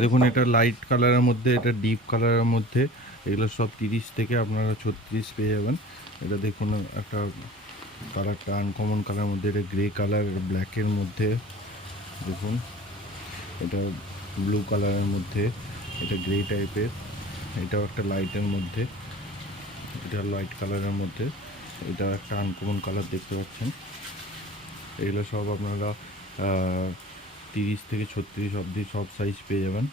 দেখুন এটা লাইট কালারের মধ্যে, এটা ডিপ কালারের মধ্যে, এগুলো সব 30 থেকে আপনারা 36 পেয়ে যাবেন। এটা দেখুন একটা কালারটা আনকমন কালারের মধ্যে, এটা গ্রে কালার ব্ল্যাকের মধ্যে, দেখুন এটা ব্লু কালারের মধ্যে, এটা গ্রে টাইপের, এটাও একটা লাইটের মধ্যে, এটা লাইট কালারের মধ্যে, এটা একটা আনকমন কালার দেখতে পাচ্ছেন। এগুলো সব আপনারা 30 থেকে 36 অবধি সব সাইজ পেয়ে যাবেন।